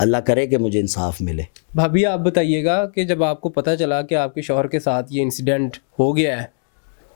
اللہ کرے کہ مجھے انصاف ملے. بھابھی آپ بتائیے گا کہ جب آپ کو پتہ چلا کہ آپ کے شوہر کے ساتھ یہ انسیڈنٹ ہو گیا ہے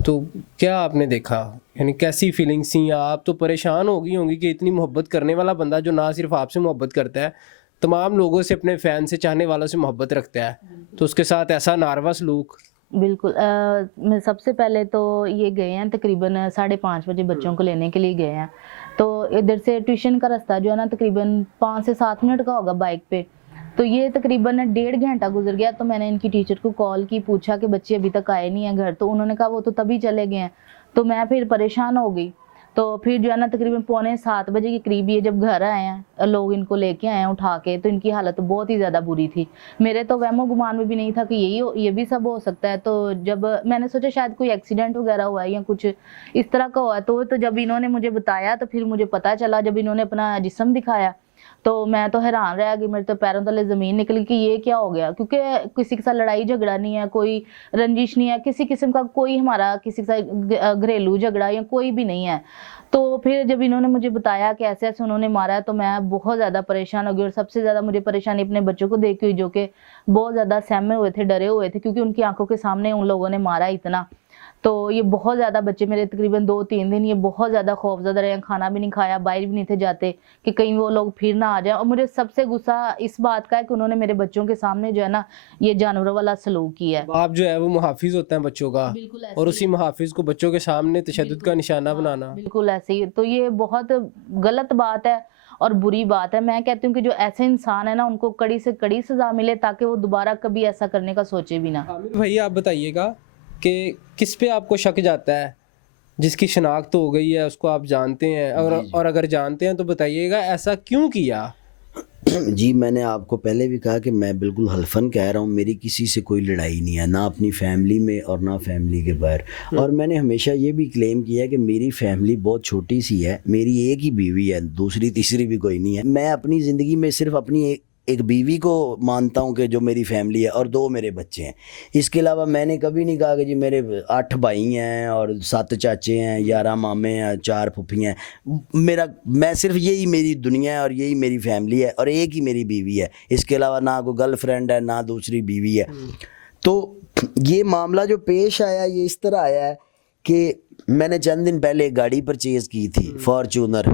تو کیا آپ نے دیکھا, یعنی کیسی فیلنگس تھیں؟ آپ تو پریشان ہو گئی ہوں گی کہ اتنی محبت کرنے والا بندہ جو نہ صرف آپ سے محبت کرتا ہے, تمام لوگوں سے, اپنے فین سے, چاہنے والوں سے محبت رکھتا ہے, تو اس کے ساتھ ایسا ناروا سلوک. بالکل. میں سب سے پہلے تو یہ گئے ہیں تقریباً 5:30 بجے بچوں کو لینے کے لیے گئے ہیں, تو ادھر سے ٹیوشن کا راستہ جو ہے نا تقریباً 5 سے 7 منٹ کا ہوگا بائک پہ, تو یہ تقریباً 1.5 گھنٹہ گزر گیا. تو میں نے ان کی ٹیچر کو کال کی, پوچھا کہ بچے ابھی تک آئے نہیں ہیں گھر, تو انہوں نے کہا وہ تو تبھی چلے گئے ہیں. تو میں پھر پریشان ہو گئی. تو پھر جو ہے نا تقریباً 6:45 بجے کے قریب یہ جب گھر آئے ہیں لوگ, ان کو لے کے آئے ہیں اٹھا کے, تو ان کی حالت بہت ہی زیادہ بری تھی. میرے تو وہم و گمان میں بھی نہیں تھا کہ یہ بھی سب ہو سکتا ہے. تو جب میں نے سوچا شاید کوئی ایکسیڈنٹ وغیرہ ہوا ہے یا کچھ اس طرح کا ہوا ہے, تو جب انہوں نے مجھے بتایا تو پھر مجھے پتہ چلا. جب انہوں نے اپنا جسم دکھایا تو میں تو حیران رہ گئی, میرے تو پیروں تلے زمین نکلی کہ یہ کیا ہو گیا, کیونکہ کسی کے ساتھ لڑائی جھگڑا نہیں ہے, کوئی رنجش نہیں ہے, کسی قسم کا کوئی ہمارا کسی کے ساتھ گھریلو جھگڑا یا کوئی بھی نہیں ہے. تو پھر جب انہوں نے مجھے بتایا کہ ایسے ایسے انہوں نے مارا ہے, تو میں بہت زیادہ پریشان ہو گئی. اور سب سے زیادہ مجھے پریشانی اپنے بچوں کو دیکھ کے ہوئی, جو کہ بہت زیادہ سہمے ہوئے تھے, ڈرے ہوئے تھے, کیونکہ ان کی آنکھوں کے سامنے ان لوگوں نے مارا اتنا. تو یہ بہت زیادہ بچے میرے تقریباً 2-3 دن یہ بہت زیادہ خوف زدہ رہے ہیں, کھانا بھی نہیں کھایا, باہر بھی نہیں تھے جاتے کہ کہیں وہ لوگ پھر نہ آ جائیں. اور مجھے سب سے غصہ اس بات کا ہے کہ انہوں نے میرے بچوں کے سامنے جو ہے نا یہ جانوروں والا سلوک کیا ہے. آپ جو ہے وہ محافظ ہوتا ہے بچوں کا, اور اسی محافظ کو بچوں کے سامنے تشدد کا نشانہ بنانا. بالکل ایسے ہی. تو یہ بہت غلط بات ہے اور بری بات ہے. میں کہتی ہوں کہ جو ایسے انسان ہے نا ان کو کڑی سے کڑی سزا ملے, تاکہ وہ دوبارہ کبھی ایسا کرنے کا سوچے بھی نہ. عامر بھائی آپ بتائیے گا کہ کس پہ آپ کو شک جاتا ہے, جس کی شناخت ہو گئی ہے, اس کو آپ جانتے ہیں, اور اگر جانتے ہیں تو بتائیے گا ایسا کیوں کیا؟ جی میں نے آپ کو پہلے بھی کہا کہ میں بالکل حلفاً کہہ رہا ہوں, میری کسی سے کوئی لڑائی نہیں ہے, نہ اپنی فیملی میں اور نہ فیملی کے باہر. اور میں نے ہمیشہ یہ بھی کلیم کیا ہے کہ میری فیملی بہت چھوٹی سی ہے, میری ایک ہی بیوی ہے, دوسری تیسری بھی کوئی نہیں ہے. میں اپنی زندگی میں صرف اپنی ایک بیوی کو مانتا ہوں کہ جو میری فیملی ہے, اور 2 میرے بچے ہیں. اس کے علاوہ میں نے کبھی نہیں کہا کہ جی میرے 8 بھائی ہیں اور 7 چاچے ہیں, 11 مامے ہیں, 4 پھپھی ہیں. میں صرف یہی میری دنیا ہے اور یہی میری فیملی ہے, اور ایک ہی میری بیوی ہے. اس کے علاوہ نہ کوئی گرل فرینڈ ہے, نہ دوسری بیوی ہے. تو یہ معاملہ جو پیش آیا یہ اس طرح آیا ہے کہ میں نے چند دن پہلے ایک گاڑی پرچیز کی تھی, فارچونر.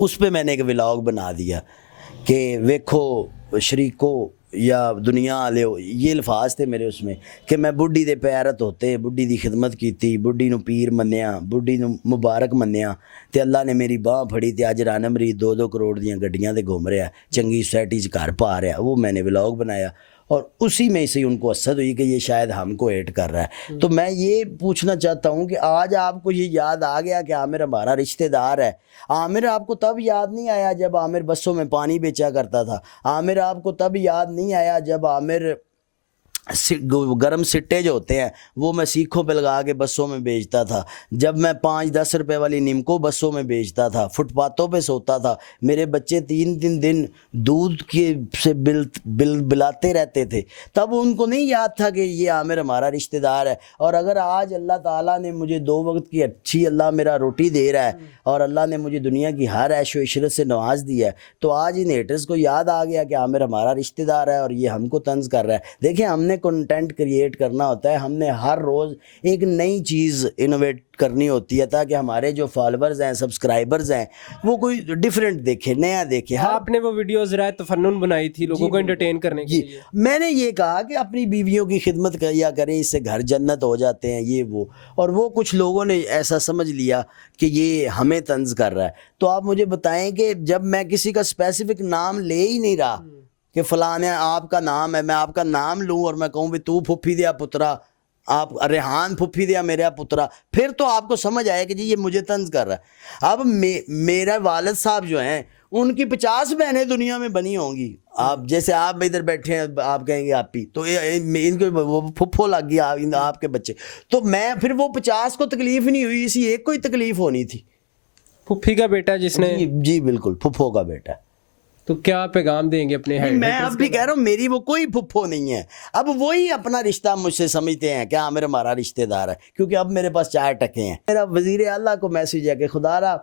اس پہ میں نے ایک ولاگ بنا دیا کہ ویکھو شریکو یا دنیا والے, یہ الفاظ تھے میرے اس میں, کہ میں بڈھی دے پیرت ہوتے, بڈھی دی خدمت کیتی, بڈھی نو پیر منیا, بڈھی نو مبارک منیا, تے اللہ نے میری باہ پھڑی تے اج رن امریت 2-2 کروڑ دیاں گڈیاں تے گھوم رہا, چنگی سوسائٹی چ گھر پا رہا. وہ میں نے ولاگ بنایا, اور اسی میں سے ان کو حسد ہوئی کہ یہ شاید ہم کو ایڈ کر رہا ہے. تو میں یہ پوچھنا چاہتا ہوں کہ آج آپ کو یہ یاد آ گیا کہ عامر ہمارا رشتہ دار ہے. عامر آپ کو تب یاد نہیں آیا جب عامر بسوں میں پانی بیچا کرتا تھا. عامر آپ کو تب یاد نہیں آیا جب عامر گرم سٹے جو ہوتے ہیں وہ میں سیکھوں پہ لگا کے بسوں میں بیچتا تھا, جب میں 5-10 روپے والی نمکو بسوں میں بیچتا تھا, فٹ پاتھوں پہ سوتا تھا, میرے بچے 3 دن دودھ کے سے بلاتے رہتے تھے, تب ان کو نہیں یاد تھا کہ یہ عامر ہمارا رشتہ دار ہے. اور اگر آج اللہ تعالیٰ نے مجھے 2 وقت کی اچھی اللہ میرا روٹی دے رہا ہے, اور اللہ نے مجھے دنیا کی ہر عیش و عشرت سے نواز دیا ہے, تو آج ان ہیٹرز کو یاد آ گیا کہ عامر ہمارا رشتہ دار ہے اور یہ ہم کو طنز کر رہا ہے. دیکھیں ہم نے کنٹینٹ کریٹ کرنا ہوتا ہے, ہم نے ہر روز ایک نئی چیز انوویٹ کرنی ہوتی ہے تاکہ ہمارے جو فالوورز ہیں, سبسکرائبرز ہیں, وہ کوئی ڈیفرنٹ دیکھے, نیا دیکھے. آپ نے وہ ویڈیوز رائے تفنن بنائی تھی لوگوں کو انٹرٹین کرنے کے لیے. میں نے یہ کہا کہ اپنی بیویوں کی خدمت کیا کریں, اس سے گھر جنت ہو جاتے ہیں, یہ وہ. اور وہ کچھ لوگوں نے ایسا سمجھ لیا کہ یہ ہمیں طنز کر رہا ہے. تو آپ مجھے بتائیں کہ جب میں کسی کا اسپیسیفک نام لے ہی نہیں رہا کہ فلاں آپ کا نام ہے, میں آپ کا نام لوں اور میں کہوں بھی تو پھپھی دیا پترا, آپ ریحان پھپھی دیا میرا پترا, پھر تو آپ کو سمجھ آئے کہ جی یہ مجھے طنز کر رہا ہے. اب میرا والد صاحب جو ہیں ان کی 50 بہنیں دنیا میں بنی ہوں گی. آپ جیسے آپ ادھر بیٹھے ہیں, آپ کہیں گے آپ ہی, تو ان کو وہ پھپھو لگ گیا آپ کے بچے, تو میں پھر وہ 50 کو تکلیف نہیں ہوئی, اسی ایک کو ہی تکلیف ہونی تھی. پھپھی کا بیٹا جس نے, جی بالکل پھپھو کا بیٹا. تو کیا پیغام دیں گے اپنے میں اب بھی کہہ رہا ہوں میری وہ کوئی پھپھو نہیں ہے. اب وہی اپنا رشتہ مجھ سے سمجھتے ہیں کہ عامر ہمارا رشتہ دار ہے, کیونکہ اب میرے پاس 4 ٹکے ہیں. میرا وزیر اعلیٰ کو میسیج ہے کہ خدا را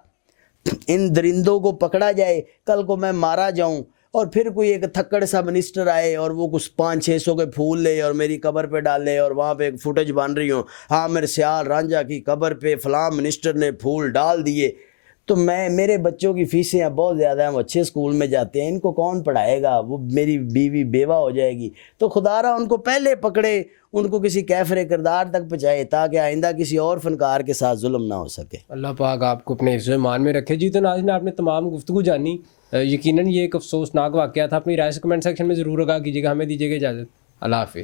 ان درندوں کو پکڑا جائے, کل کو میں مارا جاؤں اور پھر کوئی ایک تھکڑ سا منسٹر آئے اور وہ کچھ 500-600 کے پھول لے اور میری قبر پہ ڈالے اور وہاں پہ ایک فوٹیج بن رہی ہوں، عامر سیال رانجھا کی قبر پہ فلاں منسٹر نے پھول ڈال دیے. تو میرے بچوں کی فیسیں اب بہت زیادہ ہیں، وہ اچھے اسکول میں جاتے ہیں، ان کو کون پڑھائے گا؟ وہ میری بیوی بیوہ ہو جائے گی. تو خدا را ان کو پہلے پکڑے، ان کو کسی کیفر کردار تک پہنچائے تاکہ آئندہ کسی اور فنکار کے ساتھ ظلم نہ ہو سکے. اللہ پاک آپ کو اپنے حفظ و ایمان میں رکھے. جی تو ناظرین آپ نے تمام گفتگو جانی. یقیناً یہ ایک افسوسناک واقعہ تھا. اپنی رائے سے کمنٹ سیکشن میں ضرور آگاہ کیجیے گا. ہمیں دیجیے گا اجازت. اللہ حافظ.